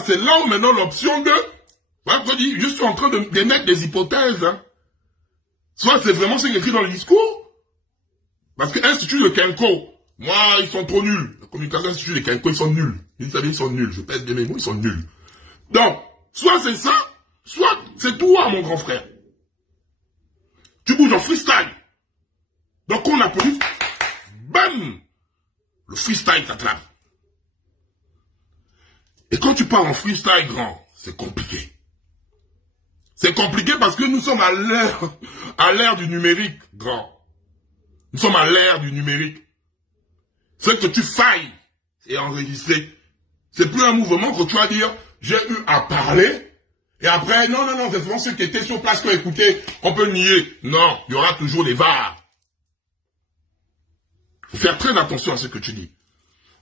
c'est là où maintenant l'option de... Voilà, je suis en train d'émettre des hypothèses. Hein. Soit c'est vraiment ce qui est écrit dans le discours. Parce que l'Institut de Kenko, moi, ils sont trop nuls. La communication Institut de Kenko, ils sont nuls. Ils sont nuls. Je pèse de mes mots, ils sont nuls. Donc, soit c'est ça, soit c'est toi, mon grand frère. Tu bouges en freestyle. Donc on applaudit. Bam! Le freestyle t'attrape. Et quand tu pars en freestyle, grand, c'est compliqué. C'est compliqué parce que nous sommes à l'ère du numérique, grand. Nous sommes à l'ère du numérique. C'est que tu failles et enregistrer. C'est plus un mouvement que tu vas dire, j'ai eu à parler, et après, non, c'est vraiment ceux qui étaient sur place qui ont écouté, on peut nier. Non, il y aura toujours des VAR. Faut faire très attention à ce que tu dis.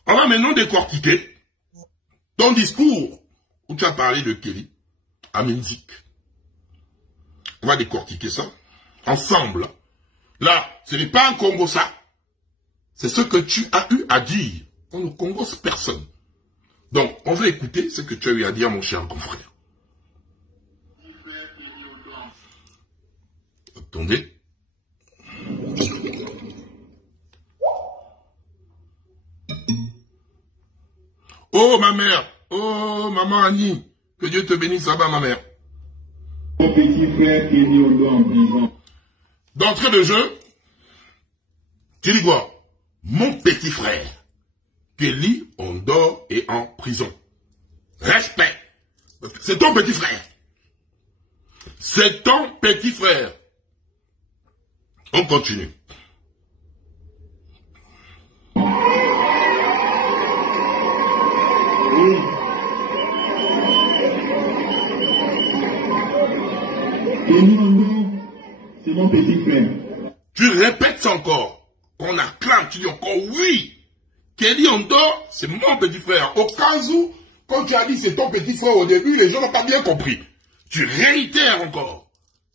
On va maintenant décortiquer ton discours où tu as parlé de Kelly à Minzik. On va décortiquer ça ensemble. Là, ce n'est pas un Congo ça. C'est ce que tu as eu à dire. On ne congose personne. Donc, on va écouter ce que tu as eu à dire, mon cher confrère. Attendez. Oh, ma mère. Oh, maman Annie. Que Dieu te bénisse là-bas, ma mère. Mon petit frère Kelly Ondo en prison. D'entrée de jeu, tu dis quoi? Mon petit frère, Kelly Ondo est en prison. Respect. C'est ton petit frère. C'est ton petit frère. On continue. Oui. Kelly Ondo, c'est mon petit frère. Tu répètes ça encore. On acclame, tu dis encore oui. Kelly Ondo, c'est mon petit frère. Au cas où, quand tu as dit c'est ton petit frère au début, les gens n'ont pas bien compris. Tu réitères encore.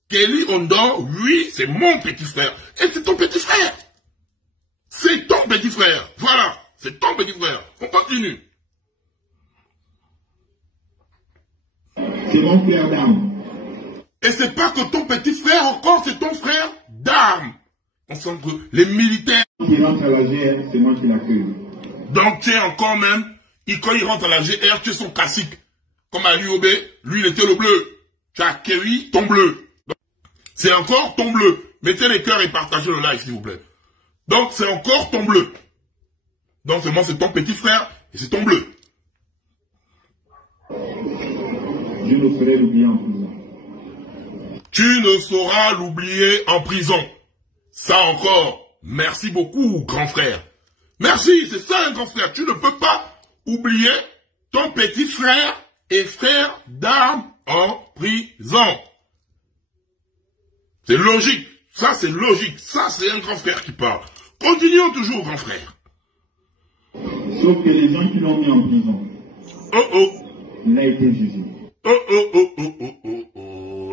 Kelly Ondo, oui, c'est mon petit frère. Et c'est ton petit frère. C'est ton petit frère. Voilà, c'est ton petit frère. On continue. C'est mon frère d'âme. Et c'est pas que ton petit frère encore, c'est ton frère d'âme. On sent que les militaires... Qui rentre à la GR, c'est moi qui l'accueille. Donc tu es encore même, quand il rentre à la GR, tu es son classique. Comme à l'UOB, lui il était le bleu. Tu as accueilli ton bleu. C'est encore ton bleu. Mettez les cœurs et partagez le live s'il vous plaît. Donc c'est encore ton bleu. Donc seulement c'est ton petit frère et c'est ton bleu. Je ne saurais l'oublier en prison. Tu ne sauras l'oublier en prison. Ça encore, merci beaucoup, grand frère. Merci, c'est ça un grand frère. Tu ne peux pas oublier ton petit frère et frère d'armes en prison. C'est logique. Ça, c'est logique. Ça, c'est un grand frère qui parle. Continuons toujours, grand frère. Sauf que les gens qui l'ont mis en prison, il a été jugé.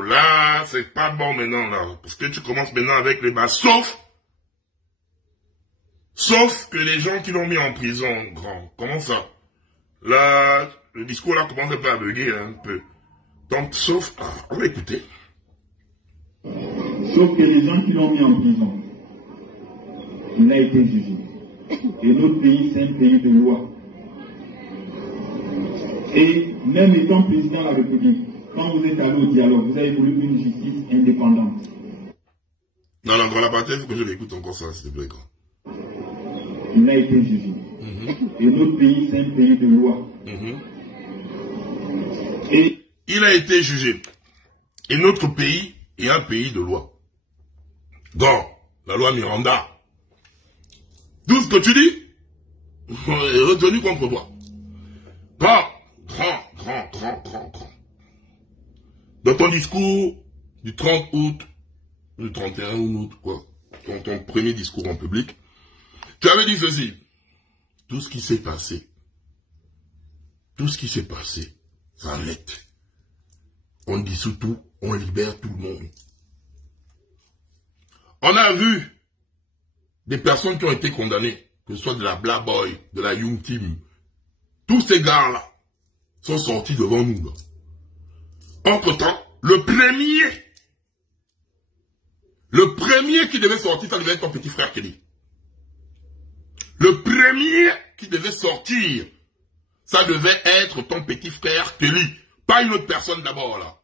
Là, c'est pas bon maintenant, là. Parce que tu commences maintenant avec les bas. Sauf que les gens qui l'ont mis en prison, grand. Comment ça? Là, le discours là commence un peu à bugger, un peu. Donc, sauf... Ah, on va écouter. Sauf que les gens qui l'ont mis en prison, il a été jugé. Et notre pays, c'est un pays de loi. Et même étant président de la République, quand vous êtes allé au dialogue, vous avez voulu une justice indépendante. Non, dans la partie, il faut que je l'écoute encore ça, s'il te plaît. Il a été jugé. Et notre pays, c'est un pays de loi. Et il a été jugé. Et notre pays est un pays de loi. Donc, la loi Miranda. Tout ce que tu dis est retenu contre toi. Grand. Dans ton discours du 30 août, du 31 août, quoi, ton premier discours en public, tu avais dit ceci. Tout ce qui s'est passé, ça arrête. On dissout tout, on libère tout le monde. On a vu des personnes qui ont été condamnées, que ce soit de la Black Boy, de la Young Team, tous ces gars-là sont sortis devant nous. Là. Entre-temps, le premier qui devait sortir, ça devait être ton petit frère Kelly. Le premier qui devait sortir, ça devait être ton petit frère Kelly. Pas une autre personne d'abord, là.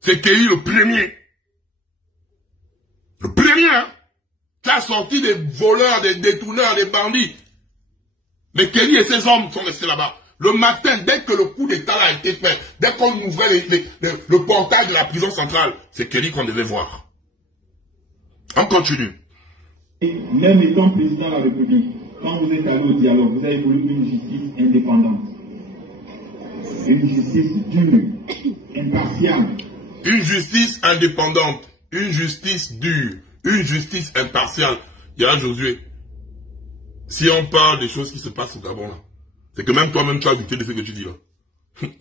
C'est Kelly le premier. Le premier, hein. Qui a sorti des voleurs, des détourneurs, des bandits. Mais Kelly et ses hommes sont restés là-bas. Le matin, dès que le coup d'État a été fait, dès qu'on ouvrait le portail de la prison centrale, c'est Kelly qu'on devait voir. On continue. Même étant président de la République, quand vous êtes allé au dialogue, vous avez voulu une justice indépendante. Une justice dure, impartiale. Une justice indépendante, une justice dure, une justice impartiale. Il y a Josué. Si on parle des choses qui se passent au Gabon, là, c'est que même toi-même, tu as douté de ce que tu dis là.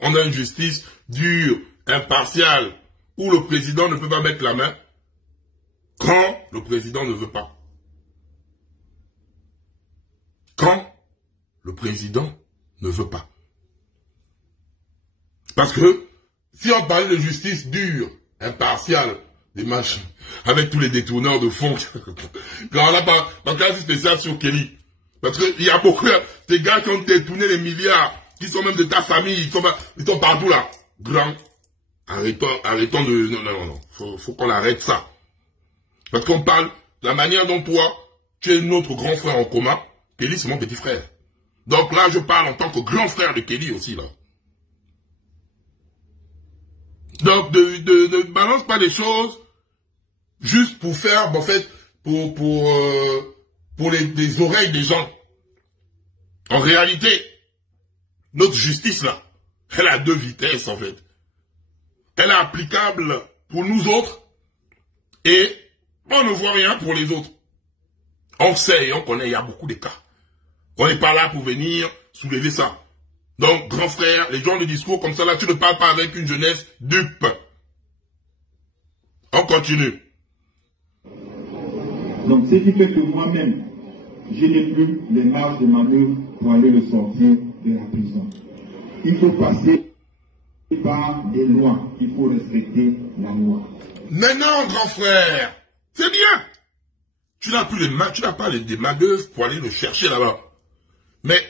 On a une justice dure, impartiale, où le président ne peut pas mettre la main quand le président ne veut pas. Quand le président ne veut pas. Parce que, si on parlait de justice dure, impartiale, des machins, avec tous les détourneurs de fonds, quand on n'a pas, en cas spécial sur Kelly, parce qu'il y a beaucoup de gars qui ont détourné les milliards, qui sont même de ta famille, ils sont partout là. Grand, arrêtons de, non, faut qu'on arrête ça. Parce qu'on parle de la manière dont toi, tu es notre grand frère en commun, Kelly c'est mon petit frère. Donc là, je parle en tant que grand frère de Kelly aussi là. Donc, ne balance pas des choses juste pour faire, en fait, pour les oreilles des gens. En réalité, notre justice, là, elle a deux vitesses, en fait. Elle est applicable pour nous autres et on ne voit rien pour les autres. On sait et on connaît, il y a beaucoup de cas. On n'est pas là pour venir soulever ça. Donc, grand frère, les gens de discours comme ça, là, tu ne parles pas avec une jeunesse dupe. On continue. Donc, ce qui fait que moi-même, je n'ai plus les marges de manœuvre pour aller le sortir de la prison. Il faut passer par des lois. Il faut respecter la loi. Mais non, grand frère, c'est bien. Tu n'as plus tu n'as pas des manœuvres pour aller le chercher là-bas. Mais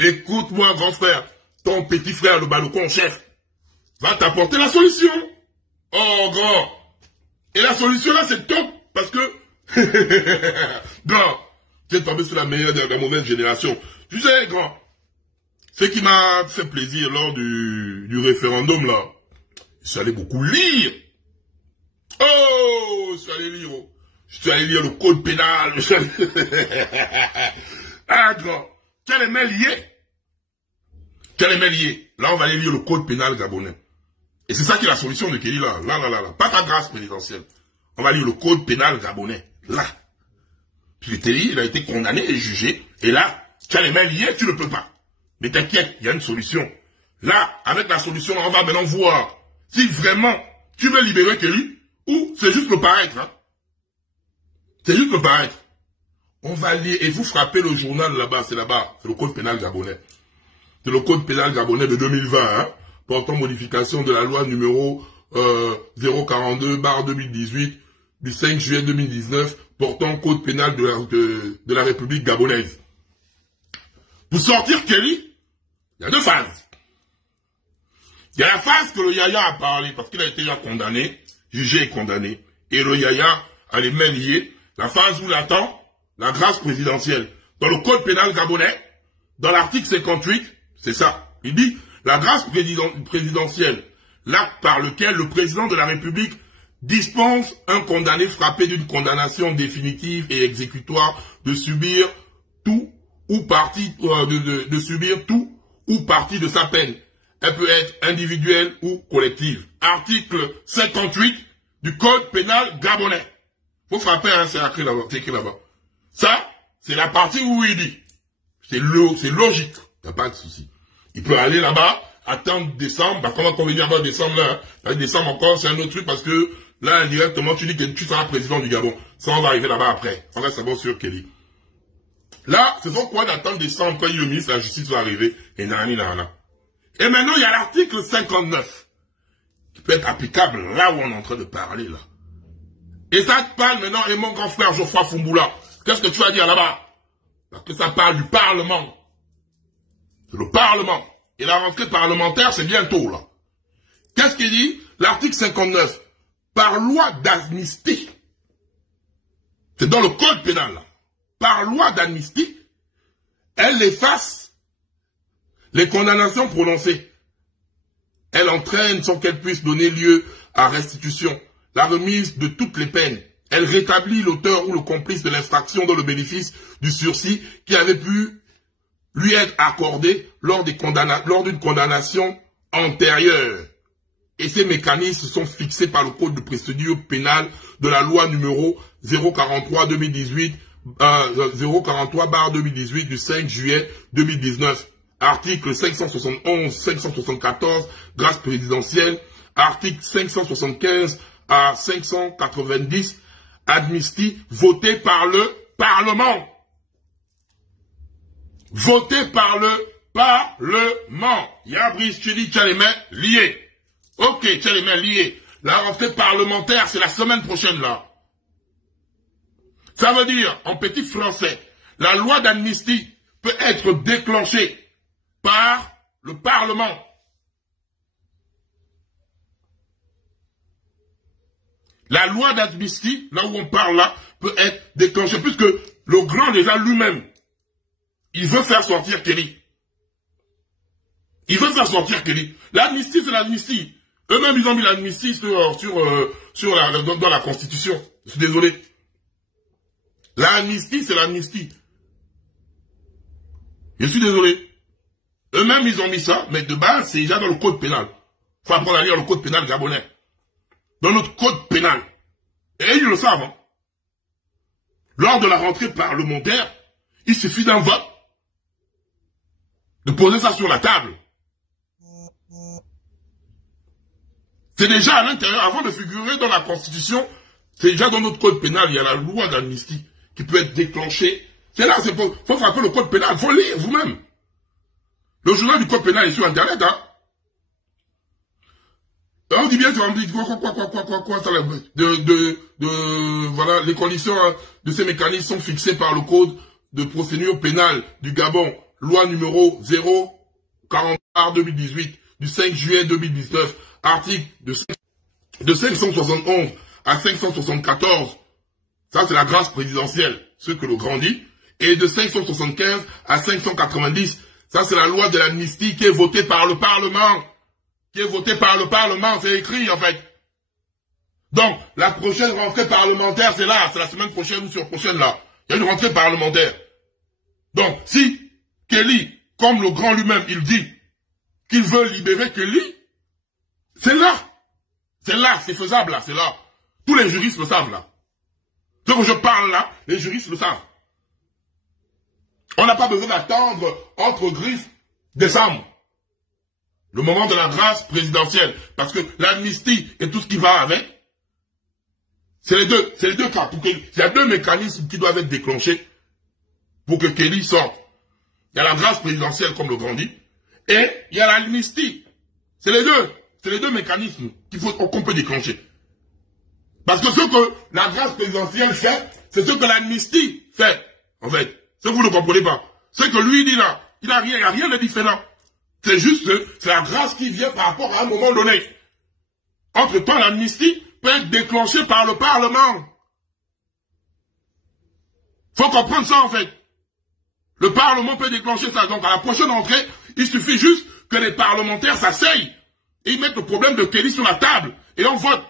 écoute-moi, grand frère. Ton petit frère, le balcon chef, va t'apporter la solution. Oh, grand. Et la solution, là, c'est top. Parce que, grand, tu es tombé sur la meilleure de la mauvaise génération. Tu sais, grand, ce qui m'a fait plaisir lors du référendum, là, je suis allé beaucoup lire. Oh, je suis allé lire le code pénal. Ah, grand, quel est lié? Quel est lié? Là, on va aller lire le code pénal gabonais. Et c'est ça qui est la solution de Kelly, là. Là. Pas ta grâce présidentielle. On va lire le code pénal gabonais. Là. Puis Kelly, il a été condamné et jugé. Et là, tu as les mains liées, tu ne peux pas. Mais t'inquiète, il y a une solution. Là, avec la solution, on va maintenant voir si vraiment tu veux libérer Kelly ou c'est juste le paraître. Hein. C'est juste le paraître. On va lire et vous frappez le journal là-bas, c'est là-bas. C'est le code pénal gabonais. C'est le code pénal gabonais de 2020, hein, portant modification de la loi numéro 042/2018 du 5 juillet 2019, portant code pénal de la République gabonaise. Pour sortir Kelly, il y a deux phases. Il y a la phase que le Yaya a parlé, parce qu'il a été déjà condamné, jugé et condamné, et le Yaya a les mains liées, la phase où il attend la grâce présidentielle. Dans le code pénal gabonais, dans l'article 58, c'est ça. Il dit, la grâce présidentielle, l'acte par lequel le président de la République dispense un condamné frappé d'une condamnation définitive et exécutoire de subir tout ou partie de subir tout ou partie de sa peine. Elle peut être individuelle ou collective. Article 58 du code pénal gabonais. Faut frapper, hein, c'est écrit là-bas. Ça, c'est la partie où il dit. C'est logique. Il n'y a pas de souci. Il peut aller là-bas, attendre décembre, parce qu'on va convenir en décembre là. Là, décembre encore, c'est un autre truc parce que là, indirectement, tu dis que tu seras président du Gabon. Ça, on va arriver là-bas après. On va savoir sur Kelly. Là, c'est son quoi d'attendre décembre quand le ministre de la Justice va arriver. Et nani. Et maintenant, il y a l'article 59, qui peut être applicable là où on est en train de parler, là. Et ça te parle maintenant, et mon grand frère Geoffroy Fumboula, qu'est-ce que tu vas dire là-bas? Parce que ça parle du Parlement. C'est le Parlement. Et la rentrée parlementaire, c'est bientôt, là. Qu'est-ce qu'il dit? L'article 59. Par loi d'amnistie. C'est dans le code pénal, là. Par loi d'amnistie, elle efface les condamnations prononcées. Elle entraîne sans qu'elle puisse donner lieu à restitution la remise de toutes les peines. Elle rétablit l'auteur ou le complice de l'infraction dans le bénéfice du sursis qui avait pu lui être accordé lors d'une condamnation antérieure. Et ces mécanismes sont fixés par le Code de procédure pénale de la loi numéro 043-2018, 043/2018 du 5 juillet 2019. Article 571, 574, grâce présidentielle. Article 575 à 590, amnistie, votée par le Parlement. Voté par le Parlement. Yabrice, tu dis, tu as les mains liées. Ok, tu as les mains liées. La rentrée parlementaire, c'est la semaine prochaine, là. Ça veut dire, en petit français, la loi d'amnistie peut être déclenchée par le Parlement. La loi d'amnistie, là où on parle là, peut être déclenchée, puisque le grand déjà lui-même, il veut faire sortir Kelly. Il veut faire sortir Kelly. L'amnistie, c'est l'amnistie. Eux-mêmes, ils ont mis l'amnistie dans la Constitution. Je suis désolé. L'amnistie, c'est l'amnistie. Je suis désolé. Eux-mêmes, ils ont mis ça, mais de base, c'est déjà dans le code pénal. Il faut apprendre à lire le code pénal gabonais. Dans notre code pénal. Et ils le savent. Hein. Lors de la rentrée parlementaire, il suffit d'un vote de poser ça sur la table. C'est déjà à l'intérieur, avant de figurer dans la Constitution, c'est déjà dans notre code pénal, il y a la loi d'amnistie qui peut être déclenchée. C'est là, faut frapper le code pénal, faut lire vous-même. Le journal du code pénal est sur Internet, hein. On dit bien, tu vas me dire, quoi, voilà, les conditions de ces mécanismes sont fixées par le code de procédure pénale du Gabon, loi numéro 040/2018, du 5 juillet 2019, article de 571 à 574, ça c'est la grâce présidentielle, ce que le grand dit, et de 575 à 590, ça c'est la loi de l'amnistie qui est votée par le Parlement. Qui est voté par le Parlement, c'est écrit en fait. Donc, la prochaine rentrée parlementaire, c'est là, c'est la semaine prochaine ou sur prochaine là. Il y a une rentrée parlementaire. Donc, si Kelly, comme le grand lui-même, il dit qu'il veut libérer Kelly, c'est là. C'est là, c'est faisable là, c'est là. Tous les juristes le savent là. Ce que je parle là, les juristes le savent. On n'a pas besoin d'attendre entre griffes décembre. Le moment de la grâce présidentielle. Parce que l'amnistie et tout ce qui va avec, c'est les deux cas. Il y a deux mécanismes qui doivent être déclenchés pour que Kelly sorte. Il y a la grâce présidentielle, comme le grand dit, et il y a l'amnistie. C'est les deux mécanismes qu'on peut déclencher. Parce que ce que la grâce présidentielle fait, c'est ce que l'amnistie fait. En fait, ce que vous ne comprenez pas. Ce que lui dit là, il n'y a rien de différent. C'est juste, c'est la grâce qui vient par rapport à un moment donné. Entre-temps, l'amnistie peut être déclenchée par le Parlement. Faut comprendre ça, en fait. Le Parlement peut déclencher ça. Donc, à la prochaine entrée, il suffit juste que les parlementaires s'asseyent et ils mettent le problème de Kelly sur la table et on vote.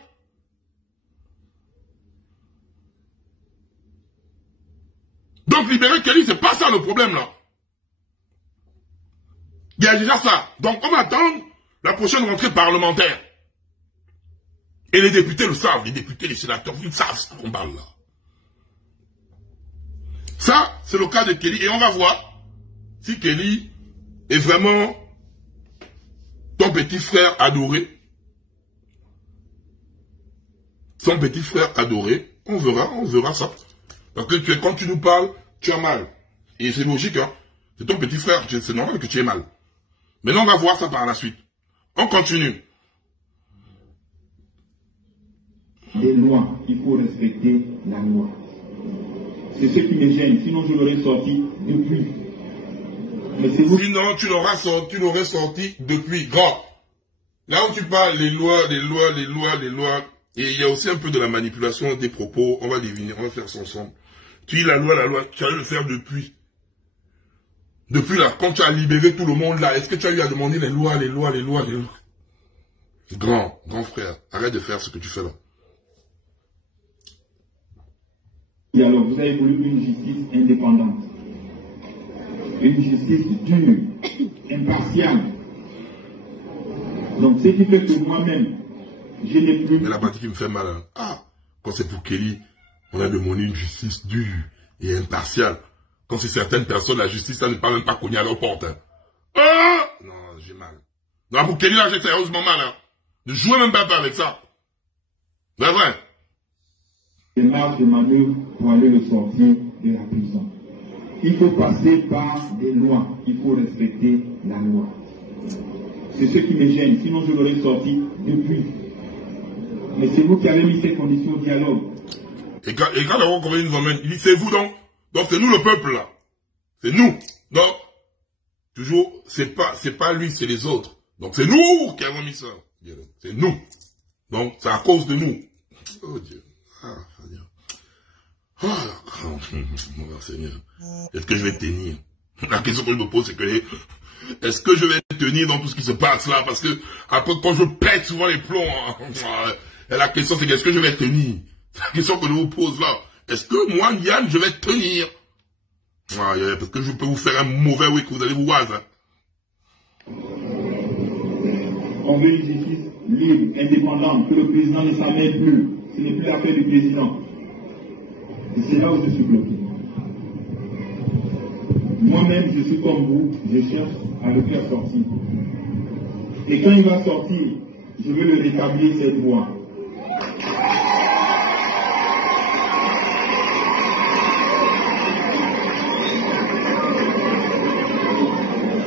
Donc, libérer Kelly, c'est pas ça le problème, là. Il y a déjà ça. Donc, on va attendre la prochaine rentrée parlementaire. Et les députés le savent. Les députés, les sénateurs, ils savent ce qu'on parle là. Ça, c'est le cas de Kelly. Et on va voir si Kelly est vraiment ton petit frère adoré. Son petit frère adoré. On verra ça. Parce que quand tu nous parles, tu as mal. Et c'est logique, hein. C'est ton petit frère. C'est normal que tu aies mal. Maintenant, on va voir ça par la suite. On continue. Les lois, il faut respecter la loi. C'est ce qui me gêne, sinon je l'aurais sorti depuis. Mais c'est vous... Sinon, tu l'aurais sorti depuis. Grand. Là où tu parles, les lois. Et il y a aussi un peu de la manipulation des propos. On va deviner, on va faire ça ensemble. Tu dis la loi, tu allais le faire depuis. Depuis là, quand tu as libéré tout le monde là, est-ce que tu as eu à demander les lois? Grand frère, arrête de faire ce que tu fais là. Et alors, vous avez voulu une justice indépendante. Une justice dure, impartiale. Donc, ce qui fait que moi-même, je n'ai plus... Mais la partie qui me fait mal, hein. Ah, quand c'est pour Kelly, on a demandé une justice dure et impartiale. Quand c'est certaines personnes, la justice, ça ne peut même pas cogner à leur porte. Hein. Ah non, j'ai mal. Non, pour Kelly, là, j'ai sérieusement mal. Hein. Ne jouez même pas avec ça. C'est vrai. Des marges de manœuvre pour aller le sortir de la prison. Il faut passer par des lois. Il faut respecter la loi. C'est ce qui me gêne. Sinon, je l'aurais sorti depuis. Mais c'est vous qui avez mis ces conditions au dialogue. Et quand d'abord, comment il nous emmène, il dit, c'est vous donc. Donc, c'est nous le peuple, là. C'est nous. Donc, toujours, c'est pas lui, c'est les autres. Donc, c'est nous qui avons mis ça. C'est nous. Donc, c'est à cause de nous. Oh Dieu. Ah, Seigneur. Oh, mon Seigneur. Est-ce que je vais tenir? La question que je me pose, c'est que, est-ce que je vais tenir dans tout ce qui se passe là? Parce que, après, quand je pète souvent les plombs, hein, la question, c'est qu'est-ce que je vais tenir? C'est la question que je vous pose là. Est-ce que moi, Yann, je vais tenir? Parce que je peux vous faire un mauvais week, vous allez vous voir. Hein. On veut une justice libre, indépendante, que le président ne s'en mêle plus. Ce n'est plus l'affaire du président. C'est là où je suis bloqué. Moi-même, je suis comme vous, je cherche à le faire sortir. Et quand il va sortir, je veux le rétablir cette voie.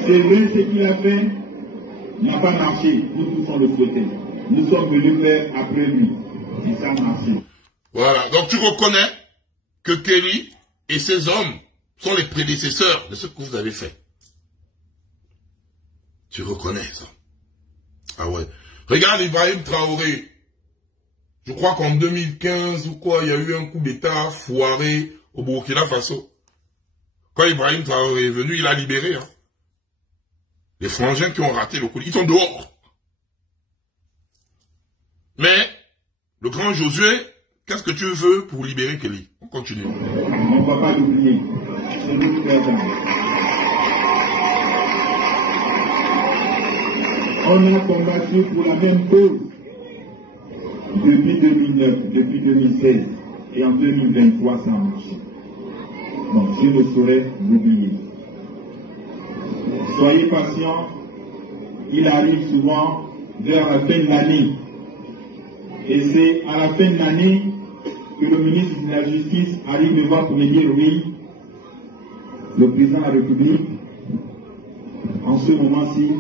C'est vrai, ce qu'il a fait n'a pas marché. Nous tous on le souhaitait. Nous sommes venus faire après lui. Et ça a marché. Voilà. Donc tu reconnais que Kelly et ses hommes sont les prédécesseurs de ce que vous avez fait. Tu reconnais ça. Ah ouais. Regarde Ibrahim Traoré. Je crois qu'en 2015 ou quoi, il y a eu un coup d'état foiré au Burkina Faso. Quand Ibrahim Traoré est venu, il a libéré. Hein. Les frangins qui ont raté le coup, ils sont dehors. Mais, le grand Josué, qu'est-ce que tu veux pour libérer Kelly? On continue. On ne va pas l'oublier. C'est nous qui avons. On a combattu pour la même cause depuis 2009, depuis 2016 et en 2023 ça a marché. Donc je ne saurais l'oublier. Soyez patients, il arrive souvent vers la fin de l'année. Et c'est à la fin de l'année que le ministre de la Justice arrive me voir pour me dire oui, le président de la République, en ce moment-ci,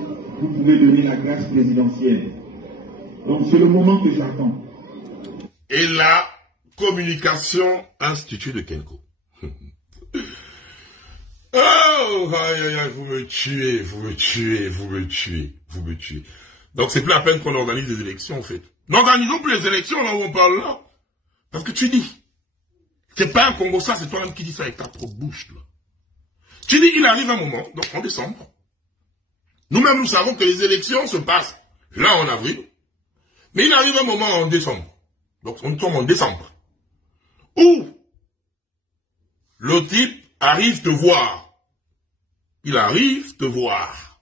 vous pouvez donner la grâce présidentielle. Donc c'est le moment que j'attends. Et la communication Institut de Kenko. Oh, aïe, aïe, aïe, vous me tuez. Donc c'est plus la peine qu'on organise des élections en fait. N'organisons plus les élections là où on parle là. Parce que tu dis, c'est pas un Congo ça, c'est toi-même qui dis ça avec ta propre bouche là. Tu dis, il arrive un moment, donc en décembre. Nous-mêmes, nous savons que les élections se passent là en avril. Mais il arrive un moment en décembre. Donc, nous sommes en décembre. Où le type arrive te voir. Il arrive te voir.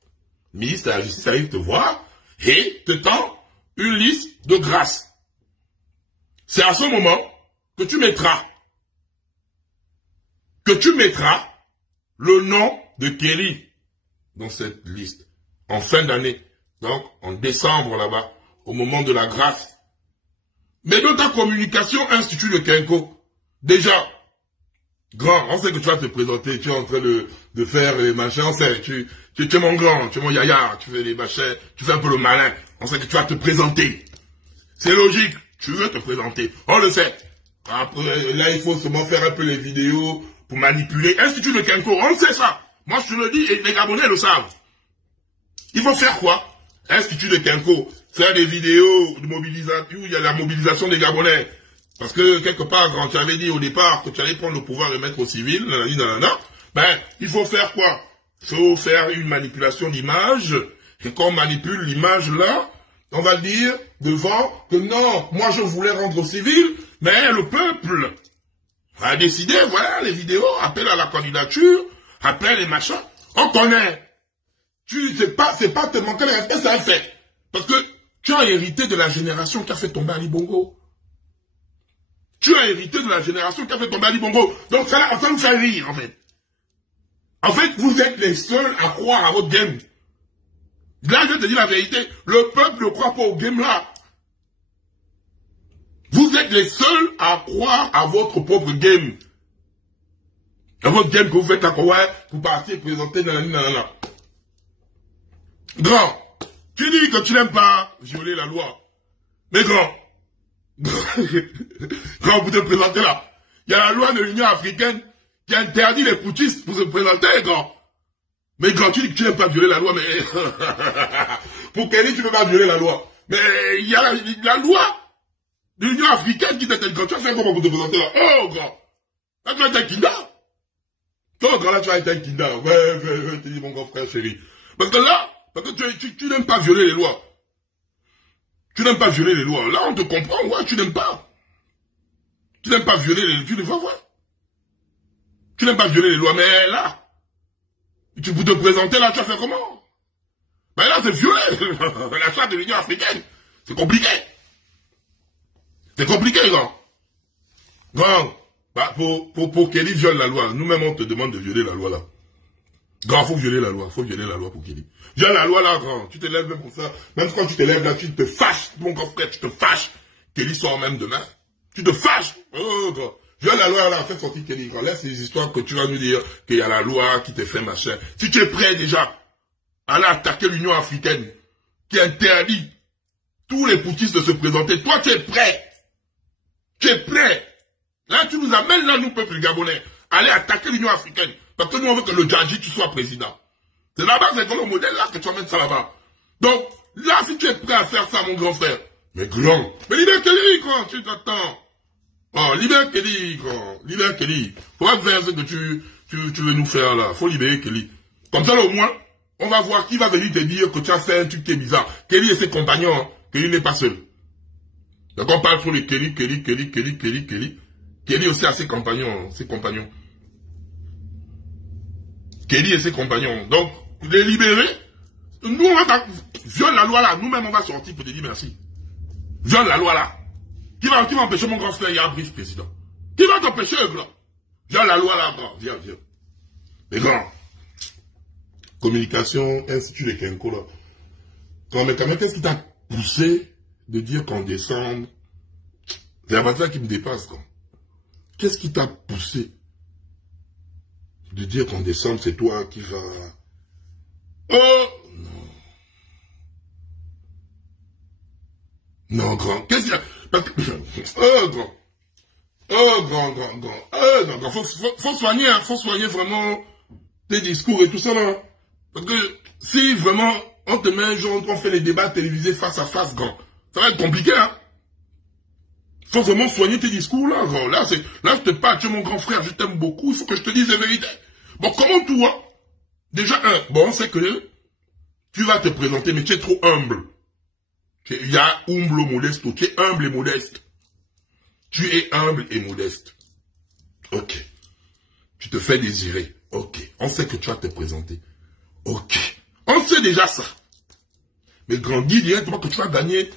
Le ministre de la Justice arrive te voir et te tend une liste de grâce. C'est à ce moment que tu mettras le nom de Kelly dans cette liste. En fin d'année, donc en décembre là-bas, au moment de la grâce. Mais dans ta communication Institut de Kenko, déjà, Grand, on sait que tu vas te présenter, tu es en train de faire les machins, on sait, tu es mon grand, tu es mon yaya, tu fais les machins, tu fais un peu le malin, on sait que tu vas te présenter. C'est logique, tu veux te présenter, on le sait. Après, là, il faut seulement faire un peu les vidéos pour manipuler. Institut de Kenko, on sait ça. Moi, je te le dis, et les Gabonais le savent. Il faut faire quoi? Institut de Kenko, faire des vidéos de mobilisation, où il y a la mobilisation des Gabonais. Parce que, quelque part, quand tu avais dit au départ que tu allais prendre le pouvoir et mettre aux civils, ben, il faut faire quoi? Il faut faire une manipulation d'image, et quand on manipule l'image là, on va dire devant que non, moi je voulais rendre aux civils, mais le peuple a décidé, voilà, les vidéos, appel à la candidature, appel les machins, on connaît. C'est pas te manquer le respect, c'est un fait. Parce que tu as hérité de la génération qui a fait tomber Ali Bongo. Tu as hérité de la génération qui a fait tomber Ali Bongo. Donc ça nous fait rire, en fait. En fait, vous êtes les seuls à croire à votre game. Là, je te dis la vérité, le peuple ne croit pas au game là. Vous êtes les seuls à croire à votre propre game. À votre game que vous faites à quoi, vous partez présenter nanana. Grand, tu dis que tu n'aimes pas violer la loi. Mais grand, quand vous te présentez là, il y a la loi de l'Union africaine qui interdit les putschistes pour se présenter, grand. Mais grand, tu dis que tu n'aimes pas violer la loi, mais pour Kelly, tu ne peux pas violer la loi. Mais il y a la loi de l'Union africaine qui t'interdit. Quand tu vas faire comment pour te présenter là? Oh, grand, là tu vas être un kinda. Oh, grand, là tu vas être un kinda. Ouais, je te dis mon grand frère chéri. Parce que là, parce que tu n'aimes pas violer les lois. Tu n'aimes pas violer les lois. Là, on te comprend, ouais, tu n'aimes pas. Tu n'aimes pas violer les lois, tu ne vois, ouais. Tu n'aimes pas violer les lois, mais là, tu peux te présenter là, tu vas faire comment? Ben là, c'est violer la charte de l'Union africaine. C'est compliqué. C'est compliqué, grand. Grand, bah, pour Kelly viole la loi, nous-mêmes, on te demande de violer la loi, là. Grand, faut violer la loi pour Kelly. Viole la loi, là, grand. Tu te lèves même pour ça. Même quand tu te lèves là, tu te fâches, mon grand frère, tu te fâches. Kelly sort même demain. Tu te fâches. Oh, grand. Viole la loi, là, fais sortir Kelly, grand. Laisse les histoires que tu vas nous dire qu'il y a la loi qui te fait machin. Si tu es prêt déjà à aller attaquer l'Union africaine, qui interdit tous les putschistes de se présenter, toi, tu es prêt. Tu es prêt. Là, tu nous amènes là, nous, peuple gabonais, à aller attaquer l'Union africaine. Parce que nous, on veut que le Djadji, tu sois président. C'est là-bas, c'est comme le modèle là que tu emmènes ça là-bas. Donc, là, si tu es prêt à faire ça, mon grand frère, mais grand, mais libère Kelly, grand, tu t'attends. Oh, libère Kelly, grand, libère Kelly. Faut pas faire ce que tu veux nous faire là. Faut libérer Kelly. Comme ça, là, au moins, on va voir qui va venir te dire que tu as fait un truc qui est bizarre. Kelly et ses compagnons, hein. Kelly n'est pas seul. Donc, on parle sur les Kelly. Kelly aussi a ses compagnons, Kelly et ses compagnons. Donc, les libérer, nous, on va, viole la loi là, nous-mêmes, on va sortir pour te dire merci. Viole la loi là. Qui va empêcher mon grand frère, il y a un président. Qui va t'empêcher, grand? Viole la loi là, grand. Viens. Mais grand, communication, Institut de Kenko là. Quand même, qu'est-ce qui t'a poussé de dire qu'en décembre, c'est la partie qui me dépasse, quoi. Qu'est-ce qui t'a poussé de dire qu'en décembre, c'est toi qui vas... Oh, non. Non, grand. Qu'est-ce qu'il y a? Parce que... Oh, grand. Oh, grand. Oh, non, faut soigner, hein. Faut soigner vraiment tes discours et tout ça, là. Parce que si vraiment on te met un jour, on fait les débats télévisés face à face, grand, ça va être compliqué, hein. Faut vraiment soigner tes discours, là, grand. Là, je te parle, tu es mon grand frère, je t'aime beaucoup, il faut que je te dise la vérité. Bon, comment toi? Déjà, bon, c'est que tu vas te présenter, mais tu es trop humble. Il y a humble modesto, tu es humble et modeste. Tu es humble et modeste. Ok. Tu te fais désirer. Ok. On sait que tu vas te présenter. Ok. On sait déjà ça. Mais grandis directement que tu vas gagner.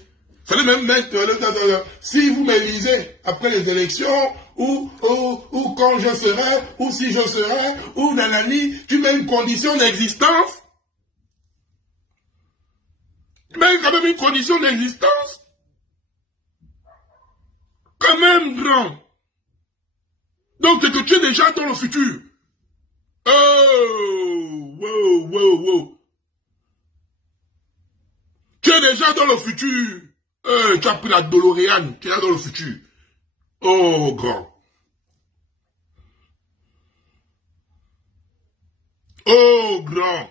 Ça veut même mettre, si vous m'élisez après les élections, ou quand je serai, ou si je serai, ou nanani, tu mets une condition d'existence. Tu mets quand même une condition d'existence. Quand même, grand. Donc, c'est que tu es déjà dans le futur. Oh, wow. Tu es déjà dans le futur. Tu as pris la DeLorean, tu es là dans le futur. Oh, grand. Oh, grand.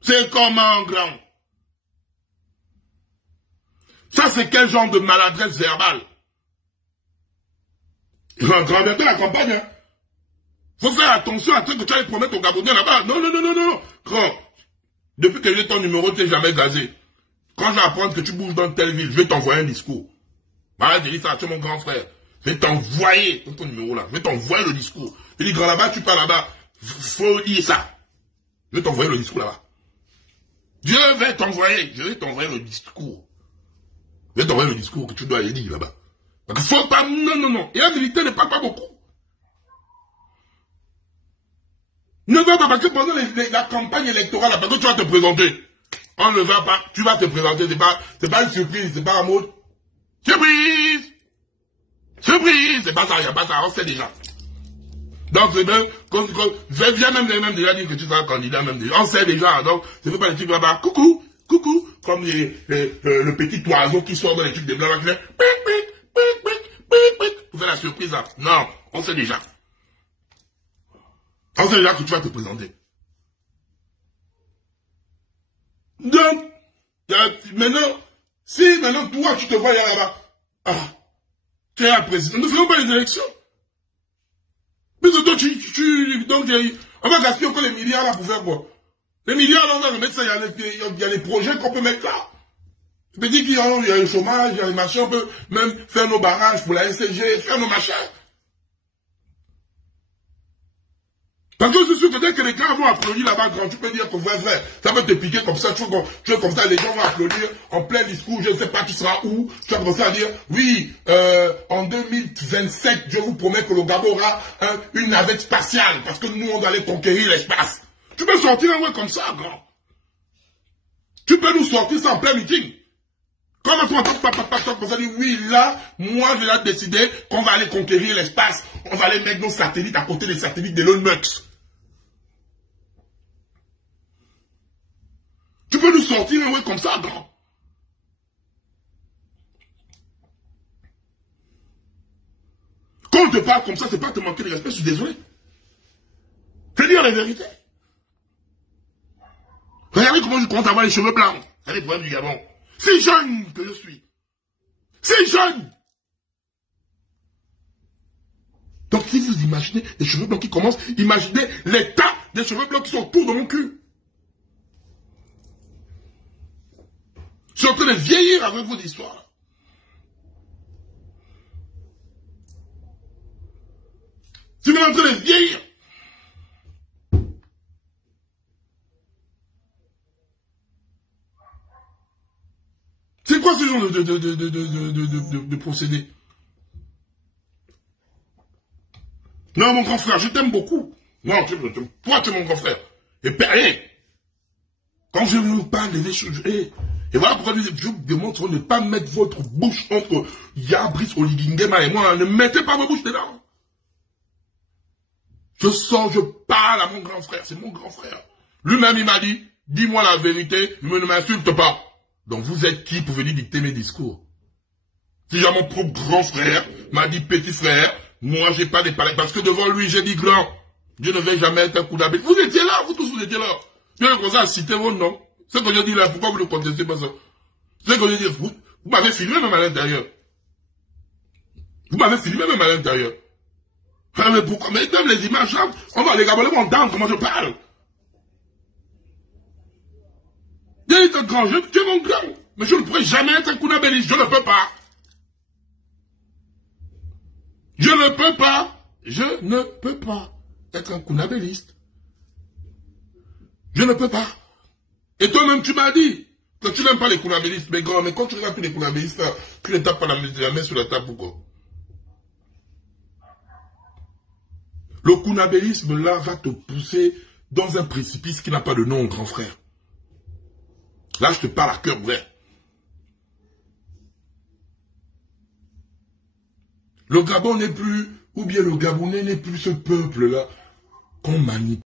C'est comment, grand? Ça, c'est quel genre de maladresse verbale? Grand, bientôt la campagne, hein. Faut faire attention à ce que tu allais promettre aux Gabonais là-bas. Non. Grand, depuis que j'ai ton numéro, tu n'es jamais gazé. Quand je vais apprendre que tu bouges dans telle ville, je vais t'envoyer un discours. Voilà, j'ai dit ça, tu es mon grand frère. Je vais t'envoyer ton numéro là. Je vais t'envoyer le discours. Je dis, grand là-bas, tu pars là-bas. Faut dire ça. Je vais t'envoyer le discours là-bas. Je vais t'envoyer le discours. Je vais t'envoyer le discours que tu dois aller dire là-bas. Parce qu'il faut pas, non. Et la vérité ne parle pas beaucoup. Ne va pas, parce que pendant la campagne électorale, parce que tu vas te présenter. On ne va pas, tu vas te présenter, c'est pas une surprise, c'est pas un mot. Surprise! C'est pas ça, y a pas ça, on sait déjà. Donc c'est bien, viens même déjà dire que tu seras candidat, même déjà. On sait déjà, donc, c'est pas les trucs là-bas. Coucou, comme le petit oiseau qui sort dans les trucs des blancs, qui fait, pour faire la surprise là. Non, on sait déjà. On sait déjà que tu vas te présenter. Donc, maintenant, toi, tu te vois là-bas. Tu es un président. Ne faisons pas les élections. Mais toi, donc, on va gaspiller encore les milliards là pour faire quoi? Les milliards là, on va remettre ça, il y a les projets qu'on peut mettre là. Je peux dire qu'il y a le chômage, il y a les machins, on peut même faire nos barrages pour la SCG, faire nos machins. Parce que c'est sûr que dès que les gars vont applaudir là-bas, grand, tu peux dire que vrai, ça peut te piquer comme ça, tu es comme ça, les gens vont applaudir en plein discours, je ne sais pas qui sera où, tu vas commencer à dire, oui, en 2027, je vous promets que le Gabon aura une navette spatiale, parce que nous, on va aller conquérir l'espace. Tu peux sortir un way comme ça, grand. Tu peux nous sortir ça en plein meeting. Comme on entend dire, oui, là, moi, je l'ai décidé qu'on va aller conquérir l'espace, on va aller mettre nos satellites à côté des satellites d'Elon Musk. Tu peux nous sortir un way comme ça, grand. Quand on te parle comme ça, c'est pas te manquer de respect, je suis désolé. C'est dire la vérité. Regardez comment je compte avoir les cheveux blancs. C'est les problèmes du Gabon. C'est jeune que je suis. C'est jeune. Donc si vous imaginez les cheveux blancs qui commencent, imaginez l'état des cheveux blancs qui sont autour de mon cul. Je suis en train de vieillir avec vos histoires. Tu es en train de vieillir. C'est quoi ce genre de procédé? Non, mon grand frère, je t'aime beaucoup. Non, toi, tu es mon grand frère. Et péré. Quand je vous parle des choses, et voilà pourquoi je vous demande de ne pas mettre votre bouche entre Yabris, Oligingema et moi. Ne mettez pas vos bouches dedans. Je sors, je parle à mon grand frère. C'est mon grand frère. Lui-même, il m'a dit, dis-moi la vérité, ne m'insulte pas. Donc vous êtes qui pour venir dicter mes discours? Si j'ai mon propre grand frère, m'a dit petit frère, moi j'ai pas des palais. Parce que devant lui, j'ai dit grand. Dieu ne va jamais être un coup d'habit. Vous étiez là, vous tous vous étiez là. Je vais commencer à citer vos noms. C'est ce que je dis là, pourquoi vous ne contestez pas ça? C'est ce que je dis, vous m'avez filmé même à l'intérieur. Vous m'avez filmé même à l'intérieur. Mais pourquoi? Mais même les images là, on va les Gabonais vont entendre comment je parle. Tu es mon grand, mais je ne pourrai jamais être un Kounabéliste, je ne peux pas. Je ne peux pas être un Kounabéliste. Je ne peux pas. Et toi-même, tu m'as dit que tu n'aimes pas les Kounabélistes, mais grand, mais quand tu regardes tous les Kounabélistes, tu ne tapes pas la main sur la table, pourquoi? Le Kounabélisme, là, va te pousser dans un précipice qui n'a pas de nom, grand frère. Là, je te parle à cœur ouvert. Le Gabon n'est plus, ou bien le Gabonais n'est plus ce peuple-là qu'on manipule.